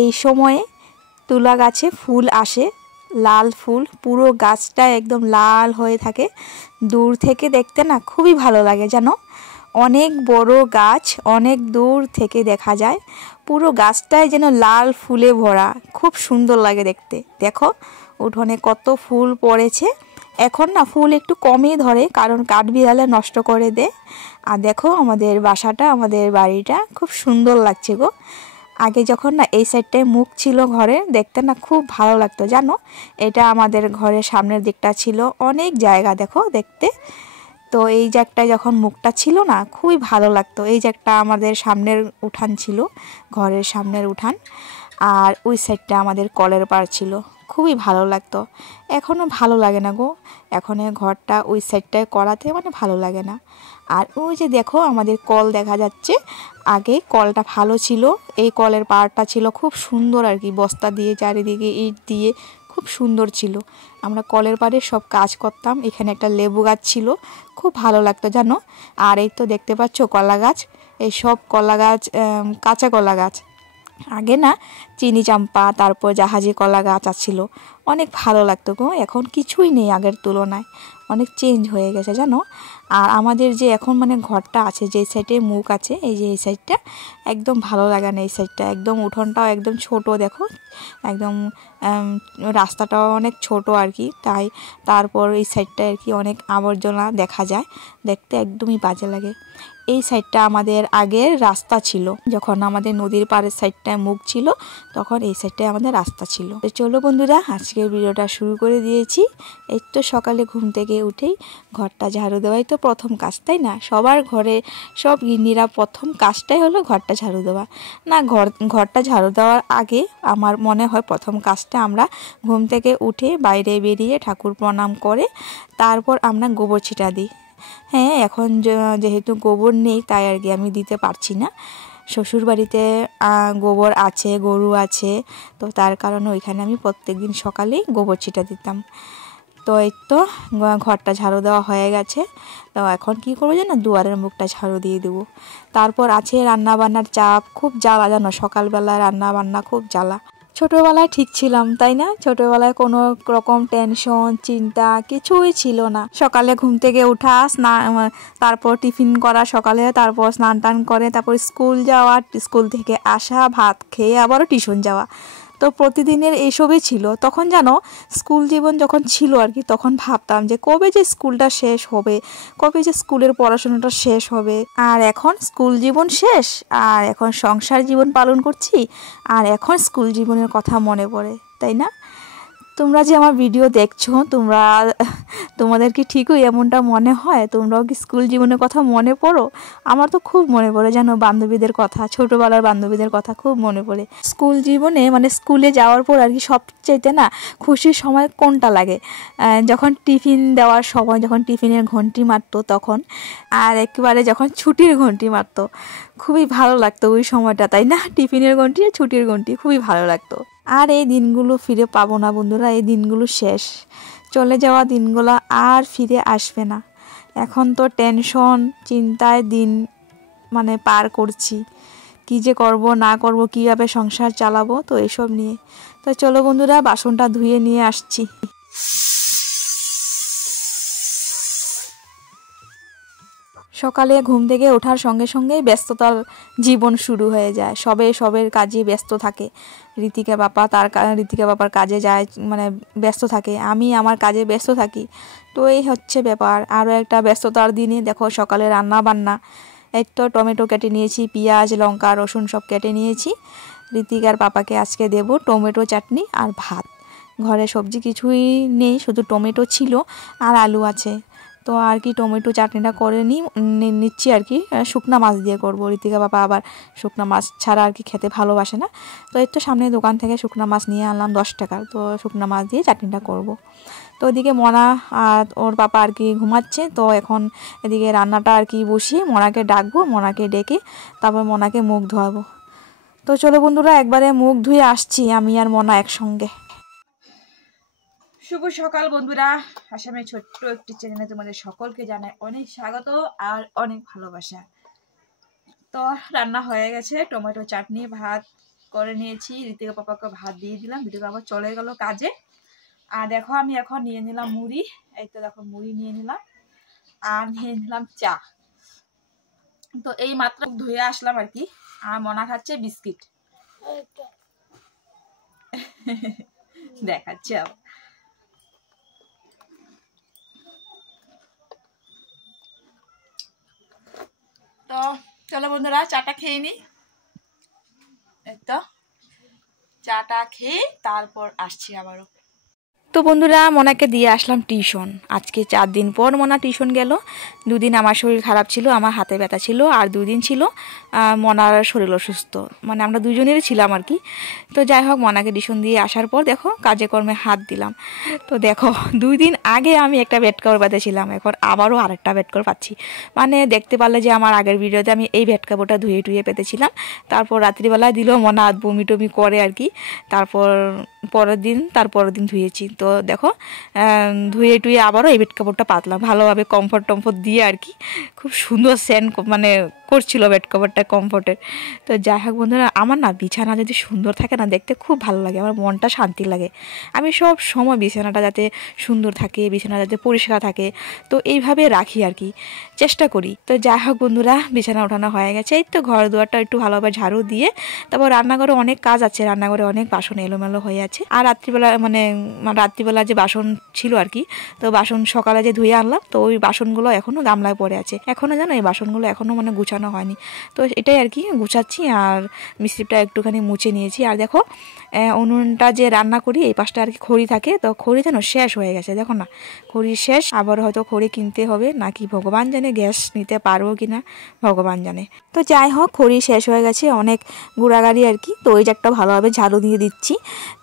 এই সময়ে তুলা গাছে ফুল আসে, লাল ফুল, পুরো গাছটা একদম লাল হয়ে থাকে। দূর থেকে দেখতে না খুবই ভালো লাগে জানো। অনেক বড় গাছ, অনেক দূর থেকে দেখা যায়, পুরো গাছটাই যেন লাল ফুলে ভরা, খুব সুন্দর লাগে দেখতে। দেখো উঠোনে কত ফুল পড়েছে। এখন না ফুল একটু কমই ধরে, কারণ কাঠবিড়ালে নষ্ট করে দেয়। আর দেখো আমাদের বাসাটা, আমাদের বাড়িটা খুব সুন্দর লাগছে গো। আগে যখন না এই সাইডটায় মুখ ছিল ঘরে, দেখতে না খুব ভালো লাগতো জানো। এটা আমাদের ঘরের সামনের দিকটা ছিল, অনেক জায়গা দেখো দেখতে। তো এই জায়গাটায় যখন মুখটা ছিল না খুবই ভালো লাগতো। এই জায়গাটা আমাদের সামনের উঠান ছিল, ঘরের সামনের উঠান, আর ওই সাইডটা আমাদের কলের পাড় ছিল, খুবই ভালো লাগতো। এখনও ভালো লাগে না গো, এখন ঘরটা ওই সাইডটায় করাতে মানে ভালো লাগে না। আর ওই যে দেখো আমাদের কল দেখা যাচ্ছে, আগে কলটা ভালো ছিল, এই কলের পাড়টা ছিল খুব সুন্দর আর কি, বস্তা দিয়ে চারিদিকে ইট দিয়ে খুব সুন্দর ছিল। আমরা কলের পাড়ে সব কাজ করতাম। এখানে একটা লেবু গাছ ছিল, খুব ভালো লাগতো জানো। আর এই তো দেখতে পাচ্ছ কলা গাছ, এই সব কলা গাছ কাঁচা কলা গাছ। আগে না চিনি চাম্পা, তারপর জাহাজি কলা গাছ ছিল, অনেক ভালো লাগতো গো। এখন কিছুই নেই আগের তুলনায়, অনেক চেঞ্জ হয়ে গেছে জানো। আর আমাদের যে এখন মানে ঘরটা আছে, যে সাইডে মুখ আছে, এই যে এই সাইডটা একদম ভালো লাগে না। এই সাইডটা একদম উঠোনটাও একদম ছোট, দেখো একদম রাস্তাটাও অনেক ছোট আর কি, তাই তারপর এই সাইডটা আর কি অনেক আবর্জনা দেখা যায়, দেখতে একদমই বাজে লাগে। এই সাইডটা আমাদের আগের রাস্তা ছিল, যখন আমাদের নদীর পাড়ের সাইডটায় মুখ ছিল তখন এই সাইডটায় আমাদের রাস্তা ছিল। তো চলো বন্ধুরা, আজকের ভিডিওটা শুরু করে দিয়েছি। এই তো সকালে ঘুম থেকে উঠেই ঘরটা ঝাড়ু দেওয়াই তো প্রথম কাজ, তাই না? সবার ঘরে সব গৃহিণীরা প্রথম কাজটাই হলো ঘরটা ঝাড়ু দেওয়া। না ঘরটা ঝাড়ু দেওয়ার আগে আমার মনে হয় প্রথম কাজটা আমরা ঘুম থেকে উঠে বাইরে বেরিয়ে ঠাকুর প্রণাম করে তারপর আমরা গোবর ছিটা দিই। হ্যাঁ, এখন যেহেতু গোবর নেই তাই আর কি আমি দিতে পারছি না। শ্বশুরবাড়িতে গোবর আছে, গরু আছে, তো তার কারণে ওইখানে আমি প্রত্যেকদিন সকালেই গোবর ছিটা দিতাম। তো এই তো ঘরটা ঝাড়ু দেওয়া হয়ে গেছে। তো এখন কি করবো জানো, দুয়ারের মুখটা ঝাড়ু দিয়ে দেবো। তারপর আছে রান্না বান্নার চাপ, খুব জ্বালা জানো, সকালবেলা রান্না বান্না খুব জ্বালা। ছোটোবেলায় ঠিক ছিলাম তাই না? ছোটোবেলায় কোনো রকম টেনশন চিন্তা কিছুই ছিল না। সকালে ঘুম থেকে উঠা, তারপর টিফিন করা সকালে, তারপর স্নান টান করে তারপর স্কুল যাওয়া, স্কুল থেকে আসা, ভাত খেয়ে আবারও টিউশন যাওয়া। তো প্রতিদিনের এইসবই ছিল। তখন জানো স্কুল জীবন যখন ছিল আর কি, তখন ভাবতাম যে কবে যে স্কুলটা শেষ হবে, কবে যে স্কুলের পড়াশোনাটা শেষ হবে। আর এখন স্কুল জীবন শেষ, আর এখন সংসার জীবন পালন করছি, আর এখন স্কুল জীবনের কথা মনে পড়ে, তাই না? তোমরা যে আমার ভিডিও দেখছো, তোমাদের কি ঠিকই এমনটা মনে হয়? তোমরাও কি স্কুল জীবনের কথা মনে পড়ো? আমার তো খুব মনে পড়ে জানো, বান্ধবীদের কথা, ছোটোবেলার বান্ধবীদের কথা খুব মনে পড়ে। স্কুল জীবনে মানে স্কুলে যাওয়ার পর আর কি সবচাইতে না খুশির সময় কোনটা লাগে? যখন টিফিন দেওয়ার সময়, যখন টিফিনের ঘন্টি মারতো তখন, আর একেবারে যখন ছুটির ঘন্টি মারতো, খুবই ভালো লাগতো ওই সময়টা, তাই না? টিফিনের ঘন্টি আর ছুটির ঘন্টি খুবই ভালো লাগতো। আর এই দিনগুলো ফিরে পাবো না বন্ধুরা, এই দিনগুলো শেষ, চলে যাওয়া দিনগুলো আর ফিরে আসবে না। এখন তো টেনশন চিন্তায় দিন মানে পার করছি, কী যে করব না করব, কীভাবে সংসার চালাবো, তো এসব নিয়ে। তো চলো বন্ধুরা, বাসনটা ধুয়ে নিয়ে আসছি। সকালে ঘুম থেকে ওঠার সঙ্গে সঙ্গেই ব্যস্ততার জীবন শুরু হয়ে যায়, সবের কাজে ব্যস্ত থাকে। ঋতিকা বাপার কাজে যায়, মানে ব্যস্ত থাকে, আমি আমার কাজে ব্যস্ত থাকি। তো এই হচ্ছে ব্যাপার। আরও একটা ব্যস্ততার দিনে দেখো সকালে রান্না বান্না, এই তো টমেটো কেটে নিয়েছি, পেঁয়াজ লঙ্কা রসুন সব কেটে নিয়েছি। ঋতিকার পাপাকে আজকে দেব টমেটো চাটনি আর ভাত। ঘরে সবজি কিছুই নেই, শুধু টমেটো ছিল আর আলু আছে। তো আর কি টমেটো চাটনিটা করে নিচ্ছি আর কি, শুকনা মাছ দিয়ে করব। ঋতিকা বাবা আবার শুকনা মাছ ছাড়া আর কি খেতে ভালোবাসে না। তো এই তো সামনে দোকান থেকে শুকনা মাছ নিয়ে আনলাম 10 টাকার, তো শুকনা মাছ দিয়ে চাটনিটা করব। তো ওদিকে মনা আর ওর পাপা আর কি ঘুমাচ্ছে, তো এখন এদিকে রান্নাটা আর কি বসিয়ে মনাকে ডাকবো, মনাকে ডেকে তারপর মনাকে মুখ ধোয়াবো। তো চলো বন্ধুরা, একবারে মুখ ধুয়ে আসছি আমি আর মনা একসঙ্গে। শুভ সকাল বন্ধুরা, আসামের ছোট্ট একটি চ্যানেলে তোমাদের সকলকে জানাই অনেক স্বাগত আর অনেক ভালোবাসা। তো রান্না হয়ে গেছে, টমেটো চাটনি ভাত করে নিয়েছি। ঋতিকা পাপাকে ভাত দিয়ে দিলাম, ঋতিকা পাপা চলে গেল কাজে। আর দেখো আমি এখন নিয়ে নিলাম মুড়ি, এই তো দেখো মুড়ি নিয়ে নিলাম আর নিয়ে নিলাম চা। তো এই মাত্র ধুয়ে আসলাম আর কি। আর মনা খাচ্ছে বিস্কিট, দেখাচ্ছে। তো চলো বন্ধুরা চাটা খেয়ে নি। এই তো চাটা খেয়ে তারপর আসছি আবারও। তো বন্ধুরা মোনাকে দিয়ে আসলাম টিউশন। আজকে 4 দিন পর মোনা টিউশন গেল। 2 দিন আমার শরীর খারাপ ছিল, আমার হাতে ব্যথা ছিল, আর 2 দিন ছিল মোনার শরীর অসুস্থ, মানে আমরা দুজনেরই ছিলাম আর কি। তো যাই হোক মোনাকে টিউশন দিয়ে আসার পর দেখো কাজে কর্মে হাত দিলাম। তো দেখো 2 দিন আগে আমি একটা বেড কভার পাতেছিলাম, এখন আবারও আরেকটা বেড কভার পাচ্ছি। মানে দেখতে পারলে যে আমার আগের ভিডিওতে আমি এই বেড কভারটা ধুয়ে টুয়ে পেতেছিলাম, তারপর রাত্রিবেলায় দিল মোনা বমি টমি করে আর কি। তারপর পরের দিন ধুয়েছি। তো দেখো ধুয়ে টুয়ে আবারও এই বেড কাপড়টা পাতলাম ভালোভাবে, কমফর্ট টমফর্ট দিয়ে আর কি। খুব সুন্দর সেন্ট মানে করছিল বেড কভারটা কমফর্টের। তো যাই হোক বন্ধুরা, আমার না বিছানা যদি সুন্দর থাকে না দেখতে খুব ভালো লাগে, আমার মনটা শান্তি লাগে। আমি সব সময় বিছানাটা যাতে সুন্দর থাকে, বিছানা যাতে পরিষ্কার থাকে, তো এইভাবে রাখি আর কি, চেষ্টা করি। তো যাই হোক বন্ধুরা, বিছানা ওঠানো হয়ে গেছে। এই তো ঘর দুয়ারটা একটু ভালোভাবে ঝাড়ু দিয়ে, তারপর রান্নাঘরে অনেক কাজ আছে, রান্নাঘরে অনেক বাসন এলোমেলো হয়ে আছে। আর রাত্রিবেলা যে বাসন ছিল আর কি, তো বাসন সকালে যে ধুয়ে আনলাম, তো ওই বাসনগুলো এখনো গামলায় পড়ে আছে, এখনো জানো এই বাসনগুলো এখনো মানে গুছানো হয়নি। তো এটাই আর কি গুছাচ্ছি, আর মিস্ত্রিটা একটুখানি মুছে নিয়েছি। আর দেখো উনুনটা যে রান্না করি এই পাশটা আর কি খড়ি থাকে, তো খড়ি যেন শেষ হয়ে গেছে, দেখো না খড়ি শেষ, আবার হয়তো খড়ি কিনতে হবে নাকি ভগবান জানে, গ্যাস নিতে পারবো কিনা ভগবান জানে। তো যাই হোক খড়ি শেষ হয়ে গেছে, অনেক গুড়াগাড়ি আর কি। তো ওই জায়গাটা ভালোভাবে ঝাড়ু দিয়ে দিচ্ছি।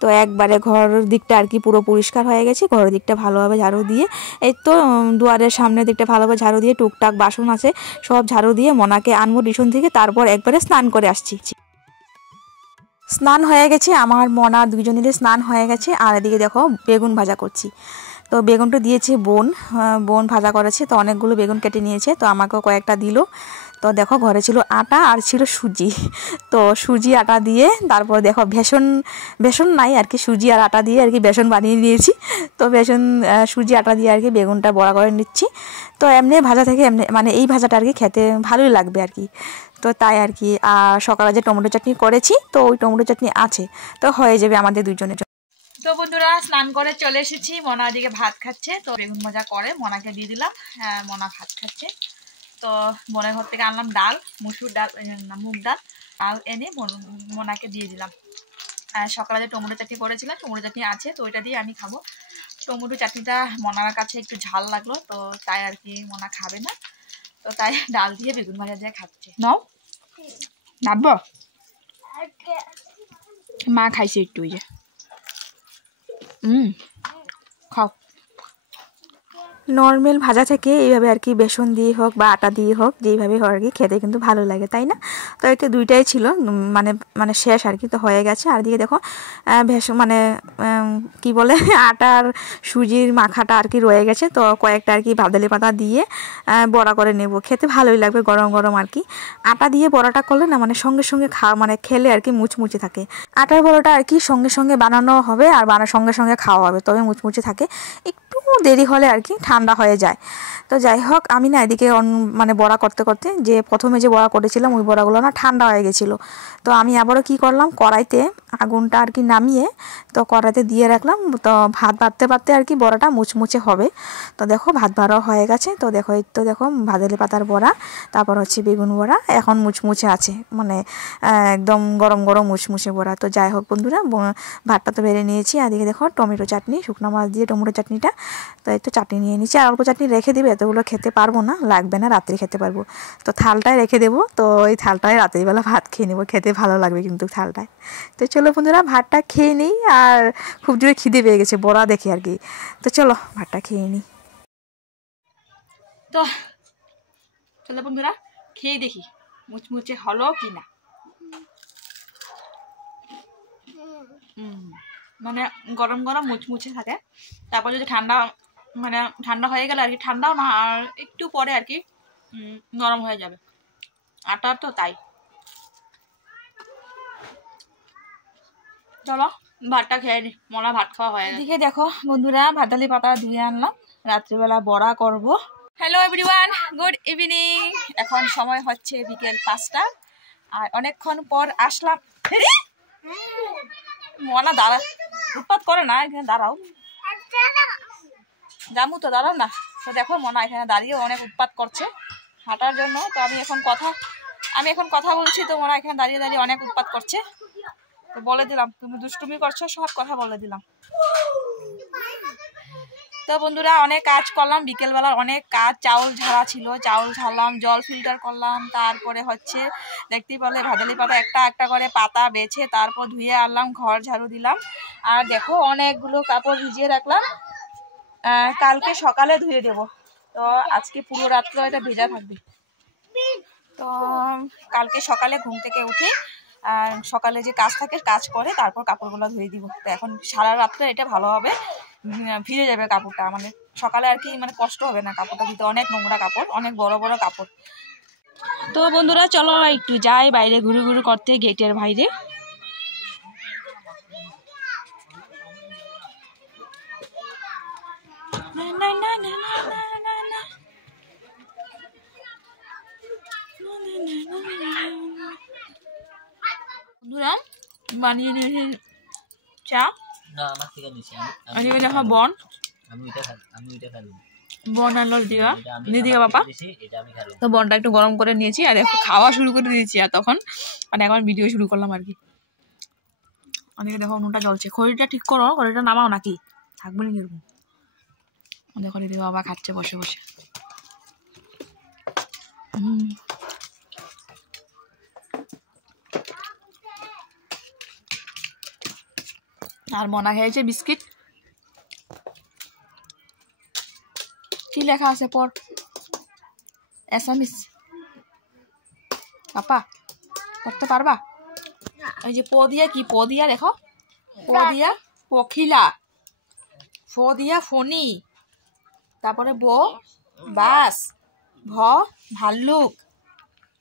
তো একবারে ঘরের দিকটা আর কি পুরো পরিষ্কার হয়ে গেছে, ঘরের দিকটা ভালোভাবে ঝাড়ু দিয়ে, এই তো দুয়ারের সামনের দিকটা ভালোভাবে ঝাড়ু দিয়ে, টুকটাক বাসন আছে সব ঝাড়ু দিয়ে মোনাকে আনবো টিউশন থেকে, তারপর একবারে স্নান করে আসছি। স্নান হয়ে গেছে আমার, মোনা দুজনেরই স্নান হয়ে গেছে। আর এদিকে দেখো বেগুন ভাজা করছি। তো বেগুনটা দিয়েছে বোন ভাজা করেছে, তো অনেকগুলো বেগুন কেটে নিয়েছে, তো আমাকেও কয়েকটা দিল। তো দেখো ঘরে ছিল আটা আর ছিল সুজি, তো সুজি আটা দিয়ে তারপর দেখো বেসন নাই আর কি, সুজি আর আটা দিয়ে আর কি বেসন বানিয়ে নিয়েছি। তো সুজি আটা দিয়ে আর কি বেগুনটা বড়া করে নিচ্ছি। তো এমনি ভাজা থেকে এমনি মানে এই ভাজাটা আর কি খেতে ভালোই লাগবে আর কি। তো তাই আর কি। আর সকালে যে টমেটো চাটনি করেছি, তো ওই টমেটো চাটনি আছে, তো হয়ে যাবে আমাদের দুজনের জন্য। তো বন্ধুরা স্নান করে চলে এসেছি, মোনা দিকে ভাত খাচ্ছে, তো বেগুন ভাজা করে মোনাকে দিয়ে দিলাম। হ্যাঁ মোনা ভাত খাচ্ছে। তো বোনের ঘর থেকে আনলাম ডাল, মুসুর ডাল না মুগ ডাল, এনে মোনাকে দিয়ে দিলাম। সকালে যে টমেটো চাটনি করেছিলাম, টমেটো চাটনি আছে, তো ওইটা দিয়ে আমি খাবো। টমেটো চাটনিটা মোনার কাছে একটু ঝাল লাগলো, তো তাই আর কি মোনা খাবে না, তো তাই ডাল দিয়ে বেগুন ভাজা দিয়ে খাচ্ছে। নাও নাবো, মা খাইছে একটু, ওই যে খাও। নর্মাল ভাজা থেকে এইভাবে আর কি বেসন দিয়ে হোক বা আটা দিয়ে হোক, যেইভাবে হয় আর কি খেতে কিন্তু ভালো লাগে, তাই না? তো এতে দুইটাই ছিল, মানে শেষ আর কি, তো হয়ে গেছে। আর দিকে দেখো কি বলে আটার সুজির মাখাটা আর কি রয়ে গেছে, তো কয়েকটা আর কি বাদালি পাতা দিয়ে বড়া করে নেব, খেতে ভালোই লাগবে গরম গরম আর কি। আটা দিয়ে বড়াটা করলে না মানে সঙ্গে সঙ্গে খেলে আর কি মুচমুচে থাকে। আটার বড়াটা আর কি সঙ্গে সঙ্গে বানানো হবে আর সঙ্গে সঙ্গে খাওয়া হবে, তবে মুচমুচে থাকে। একটু দেরি হলে আর কি ঠান্ডা হয়ে যায়। তো যাই হোক আমি না এদিকে বড়া করতে করতে, যে প্রথমে যে বড়া করেছিলাম ওই বড়াগুলো না ঠান্ডা হয়ে গেছিলো। তো আমি আবারও কি করলাম, কড়াইতে আগুনটা আর কি নামিয়ে তো কড়াইতে দিয়ে রাখলাম। তো ভাত বাড়তে আর কি বড়াটা মুচমুচে হবে। তো দেখো ভাত বাড়াও হয়ে গেছে। তো দেখো এই তো দেখো ভাদেলি পাতার বড়া, তারপর হচ্ছে বেগুন বড়া এখন মুচমুচে আছে, মানে একদম গরম গরম মুচমুচে বড়া। তো যাই হোক বন্ধুরা, ভাতটা তো বেড়ে নিয়েছি। আর দিকে দেখো টমেটো চাটনি, শুকনো মাছ দিয়ে টমেটো চাটনিটা, তো এই তো চাটনি নিয়ে নিচ্ছি। আর অল্প চাটনি রেখে দেবে, এতগুলো খেতে পারবো না, লাগবে না, রাত্রে খেতে পারবো। তো থালটায় রেখে দেবো, তো এই থালটায় রাত্রিবেলা ভাত খেয়ে নেবো, খেতে ভালো লাগবে কিন্তু থালটায়। তো চলো বন্ধুরা ভাতটা খেয়ে নিই, আর খুব জোরে খিদে পেয়ে গেছে বড়া দেখে আর কি। তো চলো ভাতটা খেয়ে নিই। তো চলো বন্ধুরা খেয়ে দেখি মুচমুচে হলো কি না। মানে গরম গরম মুচমুচে থাকে, তারপর যদি ঠান্ডা হয়ে গেলে আর কি, ঠান্ডাও না আর একটু পরে আর কি নরম হয়ে যাবে, আটা তো তাই। চলো ভাতটা খেয়ে নি, মনা ভাত খাওয়া হয়। এদিকে দেখো বন্ধুরা, ভাতালি পাতা ধুয়ে আনলাম, রাত্রিবেলা বড়া করব। Hello everyone, good evening. এখন সময় হচ্ছে বিকেল 5টা, আর অনেকক্ষণ পর আসলাম। মনা দাঁড়া, উৎপাত করে না, এখানে দাঁড়াও, জামু তো দাঁড়াও না। তো দেখো মনা এখানে দাঁড়িয়ে অনেক উৎপাত করছে হাঁটার জন্য। তো আমি এখন কথা বলছি, তো মনা এখানে দাঁড়িয়ে দাঁড়িয়ে অনেক উৎপাত করছে। তো বলে দিলাম তুমি দুষ্টুমি করছো, সব কথা বলে দিলাম। তো বন্ধুরা অনেক কাজ করলাম বিকেলবেলার, অনেক কাজ। চাউল ঝাড়া ছিল, চাউল ঝাড়লাম, জল ফিল্টার করলাম, তারপরে হচ্ছে দেখতেই পেলে ভাদালি পাতা একটা একটা করে পাতা বেছে তারপর ধুয়ে আনলাম, ঘর ঝাড়ু দিলাম। আর দেখো অনেকগুলো কাপড় ভিজিয়ে রাখলাম, কালকে সকালে ধুয়ে দেব। তো আজকে পুরো রাত্র এটা ভেজা থাকবে। তো কালকে সকালে ঘুম থেকে উঠে সকালে যে কাজ থাকে কাজ করে তারপর কাপড়গুলো ধুয়ে দিব। তো এখন সারা রাত্রে এটা ভালোভাবে ভিজে যাবে কাপড়টা, মানে সকালে আর কি মানে কষ্ট হবে না কাপড়টা দিতে। অনেক নোংরা কাপড়, অনেক বড় বড় কাপড়। তো বন্ধুরা চলো একটু যাই বাইরে ঘুরু ঘুরু করতে, গেটের বাইরে। বন্ধুরা বানিয়ে নিয়েছি চা, দেখো বন বন আনলো দিদিকা বাবা। তো বনটা একটু গরম করে নিয়েছি আর একটু খাওয়া শুরু করে দিয়েছি। আর তখন মানে এখন ভিডিও শুরু করলাম আর কি। অনেকে দেখো উনুনটা জ্বলছে, খড়িটা ঠিক করো, খড়িটা নামাও নাকি থাকবে না এরকম। দেখো দিদিকা বাবা খাচ্ছে বসে বসে। আর মনা খেয়েছে বিস্কিট। কি লেখা আছে পর, এসামিস পাপা পড়তে পারবা? এই যে প দিয়া কি, প দিয়া দেখো, প দিয়া পখিলা, ফ দিয়া ফণি, তারপরে ব বাস, ভ ভাল্লুক,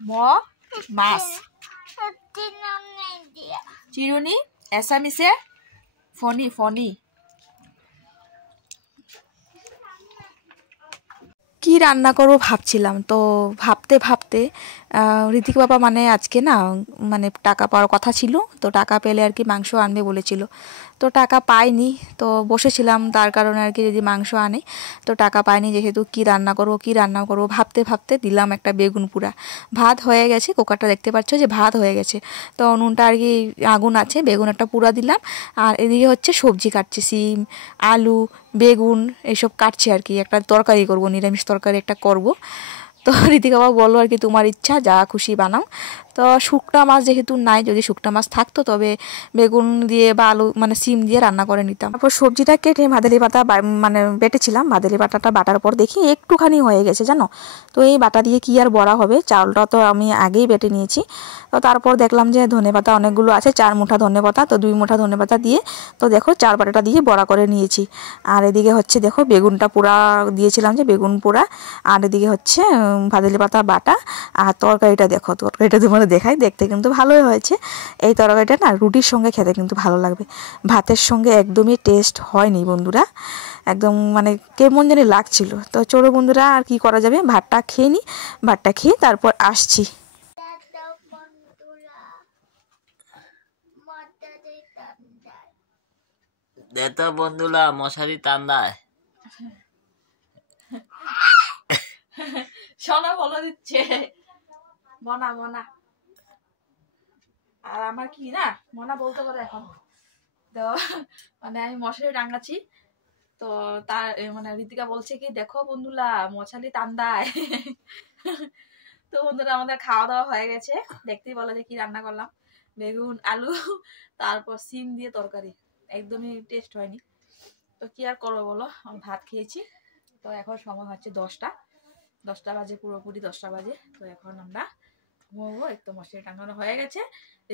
ম মাছ, চিরুনি এসামিসে ফণি ফণি। কি রান্না করবো ভাবছিলাম, তো ভাবতে ভাবতে ঋতিক বাবা মানে আজকে না মানে টাকা পাওয়ার কথা ছিল, তো টাকা পেলে আর কি মাংস আনবে বলেছিল। তো টাকা পাইনি, তো বসেছিলাম, তার কারণে আর কি যদি মাংস আনে, তো টাকা পাইনি যেহেতু কি রান্না করব ভাবতে ভাবতে দিলাম একটা বেগুন পোড়া। ভাত হয়ে গেছে, কুকারটা দেখতে পাচ্ছ যে ভাত হয়ে গেছে, তো উনুনটা আর কি আগুন আছে, বেগুন একটা পোড়া দিলাম। আর এদিকে হচ্ছে সবজি কাটছি, সিম আলু বেগুন এইসব কাটছি আর কি, একটা তরকারি করব, নিরামিষ তরকারি একটা করব। তো ঋতিকা বাবা বললো আর কি তোমার ইচ্ছা যা খুশি বানাও। তো শুকনা মাছ যেহেতু নাই, যদি শুকনা মাছ থাকতো তবে বেগুন দিয়ে বা আলু মানে সিম দিয়ে রান্না করে নিতাম। তারপর সবজিটা কেটে ভাদেলি পাতা মানে বেটেছিলাম, ভাদেলি পাতাটা বাটার পর দেখি একটুখানি হয়ে গেছে জানো। তো এই বাটা দিয়ে কি আর বড়া হবে, চাউলটা তো আমি আগেই বেটে নিয়েছি। তো তারপর দেখলাম যে ধনেপাতা অনেকগুলো আছে, 4 মুঠা ধনেপাতা, তো 2 মুঠা ধনেপাতা দিয়ে তো দেখো 4 বাটাটা দিয়ে বড়া করে নিয়েছি। আর এদিকে হচ্ছে দেখো বেগুনটা পোড়া দিয়েছিলাম যে বেগুন পোড়া, আর এদিকে হচ্ছে ভাদেলি পাতা বাটা। আর তরকারিটা দেখো, তরকারিটা তোমার দেখাই, দেখতে কিন্তু ভালোই হয়েছে। এই তরকারিটা না রুটির সঙ্গে খেতে কিন্তু ভালো লাগবে, ভাতের সঙ্গে একদমই টেস্ট হয়নি বন্ধুরা, একদম মানে কেমন জানি লাগছিল। তো চলো বন্ধুরা আর কি করা যাবে, ভাতটা খেয়ে নিই, ভাতটা খেয়ে তারপর আসছি। দেতো বন্ধুরা মশারি টান্দায় সোনা বলে দিচ্ছে মনা মনা, আর আমার কি না মনা বলতে পারে এখন। তো মানে আমি মশারি টাঙ্গাচ্ছি, তো তার মানে ঋতিকা বলছে কি দেখো বন্ধুরা মশারি টান্দায়। তো বন্ধুরা আমাদের খাওয়া দাওয়া হয়ে গেছে, দেখতেই বলো যে কি রান্না করলাম, বেগুন আলু তারপর সিম দিয়ে তরকারি, একদমই টেস্ট হয়নি। তো কি আর করবো বলো, আমি ভাত খেয়েছি। তো এখন সময় হচ্ছে 10টা বাজে, পুরোপুরি 10টা বাজে। তো এখন আমরা ঘুমাবো, একটু মশারি টাঙানো হয়ে গেছে,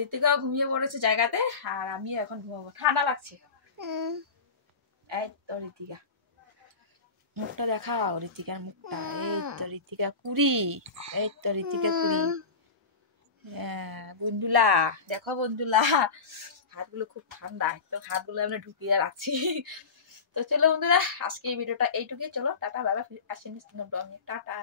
ঋতিকাও ঘুমিয়ে পড়েছে জায়গাতে, আর আমি এখন ঘুমাবো, ঠান্ডা লাগছে। এই তো ঋতিকা মুখটা দেখাও, ঋতিকার মুখটা, এই তো ঋতিকা কুড়ি, এই তো ঋতিকা কুড়ি। হ্যাঁ বন্ধুলা দেখো বন্ধুলা হাতগুলো খুব ঠান্ডা, তো হাতগুলো আমরা ঢুকিয়ে রাখছি। তো চলো বন্ধুরা, আজকে এই ভিডিওটা এইটুকুই। চলো টাটা, বাবা, আসেন টাটা।